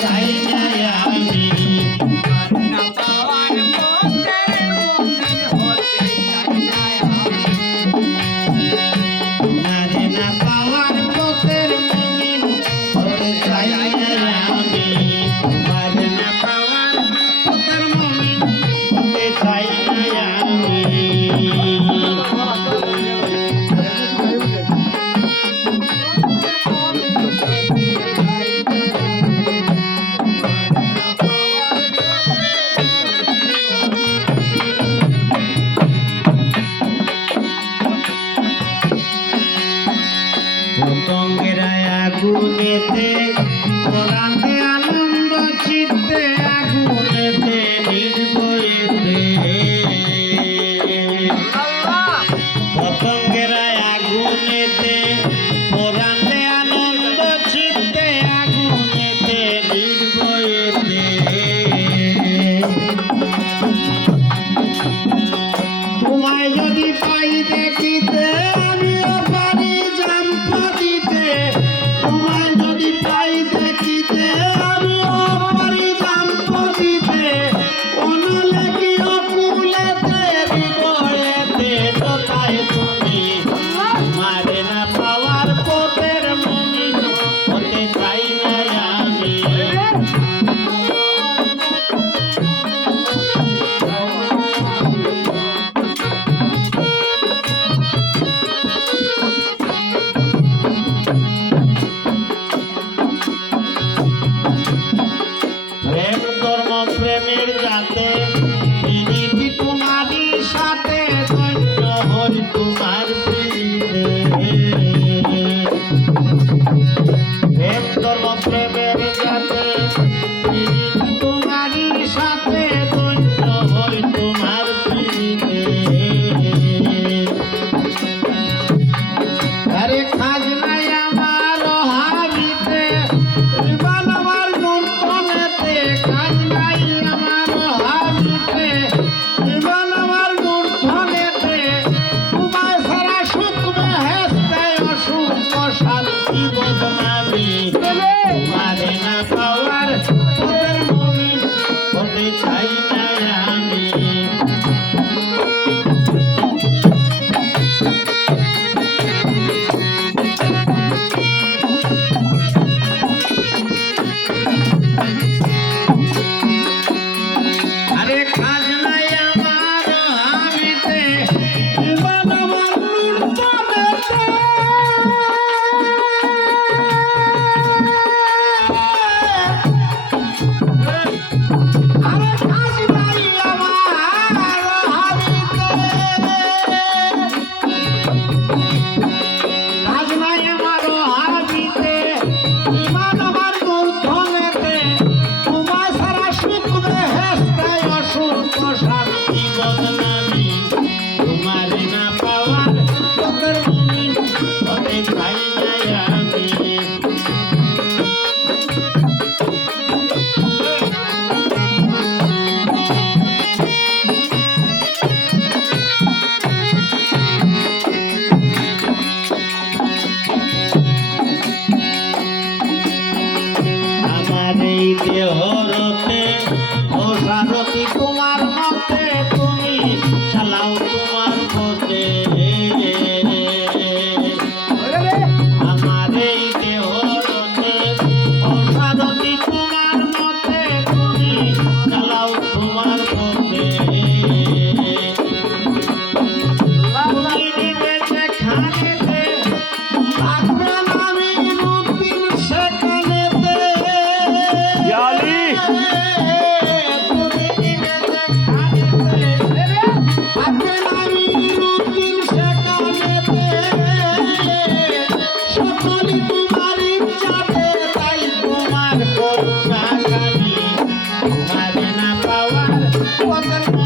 চাই না আমি না পাওয়ার পথে হতে চাই না তোমারে না পাওয়ার পথের মুমিন হতে চাই না আমি তোমারে না পাওয়ার পথের মুমিন হতে চাই না আমি পতঙ্গেরা আগুনেতে পরাণে আনন্দ চিত্তে আগুনেতে নির্ভয়েতে পতঙ্গেরা আগুনেতে পরাণে আনন্দ চিত্তে আগুনেতে নির্ভয়েতে তোমায় যদি পাই দেখিতে আমিও পারি জাম্প দিতে তোমায় যদি পাই দেখিতে আমিও পারি জাম্প দিতে অনলে কি অকুলেতে হৃদয়েতে কোথায় তুমি মারে না পাওয়ার পথের মুমিন হতে চাই না আমি প্রেম ধর্ম প্রেমের যাতে প্রীতি তোমারই সাথে ধন্য হই তোমার প্রীতিতে প্রেম ধর্ম প্রেমের যাতে প্রীতি তোমারই সাথে ধন্য হই তোমার প্রীতিতে আরে খাজনাই আমার হাবিতে জীবন আমার মূর্তনেতে খাজনাই আমার হাবিতে জীবন আমার মূর্তনেতে তোমায় সারা সুখ বেহেশতে অসুখ শান্তি বদনামি তোমারে না পাওয়ার পথের মুমিন হতে চাই না আমি আরে খাজনাই আমার হাবিতে জীবন আমার মূর্তনেতে আরে খাজনাই আমার হাবিতে খাজনাই আমার হাবিতে জীবন আমার মূর্তনেতে তোমায় সারা সুখ বেহেশতে অসুখ শান্তি বদনামি তোমারে না পাওয়ার পথের মুমিন হতে চাই না আমি আমার এই দেহরতে ও সারথি তোমার মতে তুমি চালাও তোমার পথে আমার এই দেহরতে ও সারথি তোমার মতে তুমি চালাও তোমার পথে তুমি নিজে যেখানেতে থাকবেন আমি রুটিন সেখানেতে জালি তুমি নিজে যেখানেতে থাকবেন আমি রুটিন সেখানেতে পথের